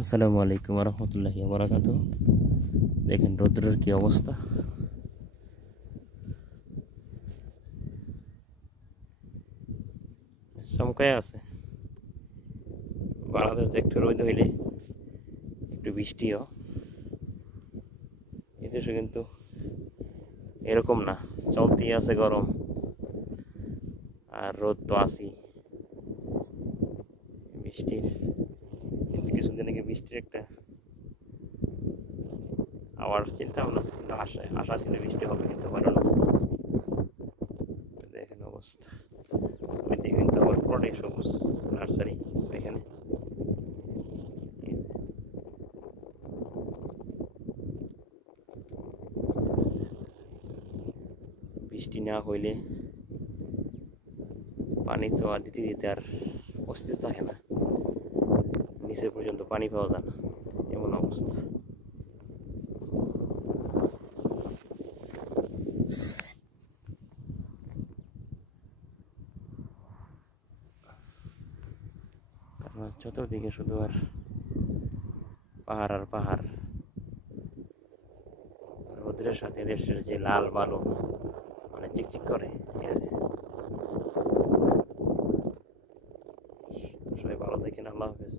আসসালামু আলাইকুম রহমতুল্লাহি ওয়া বারাকাতুহু। দেখেন রৌদ্রের কি অবস্থা। চমকায় আছে বাংলাদেশ। একটু রোদ হইলে একটু বৃষ্টিও, এদেশে কিন্তু এরকম না, চলতেই আছে গরম আর রোদ তো আছেই। বৃষ্টির কিন্তু কিছুদিন আগে বৃষ্টির একটা আবার চিন্তা ভাবনা ছিল, আশা ছিল বৃষ্টি হবে, কিন্তু হলো না। দেখেন অবস্থা। ওইদিকে কিন্তু আবার পুরোটাই সবুজ নার্সারি। এখানে বৃষ্টি না হইলে পানি তো আর দিতে দিতে আর অস্তিত্ব থাকে না, নিচে পর্যন্ত পানি পাওয়া যায় না, এমন অবস্থা। চতুর্দিকে শুধু আর পাহাড় আর পাহাড়। রোদ্রের সাথে দেশের যে লাল বালু মানে চিকচিক করে। সবাই ভালো থাকেন, আল্লাহ হাফেজ।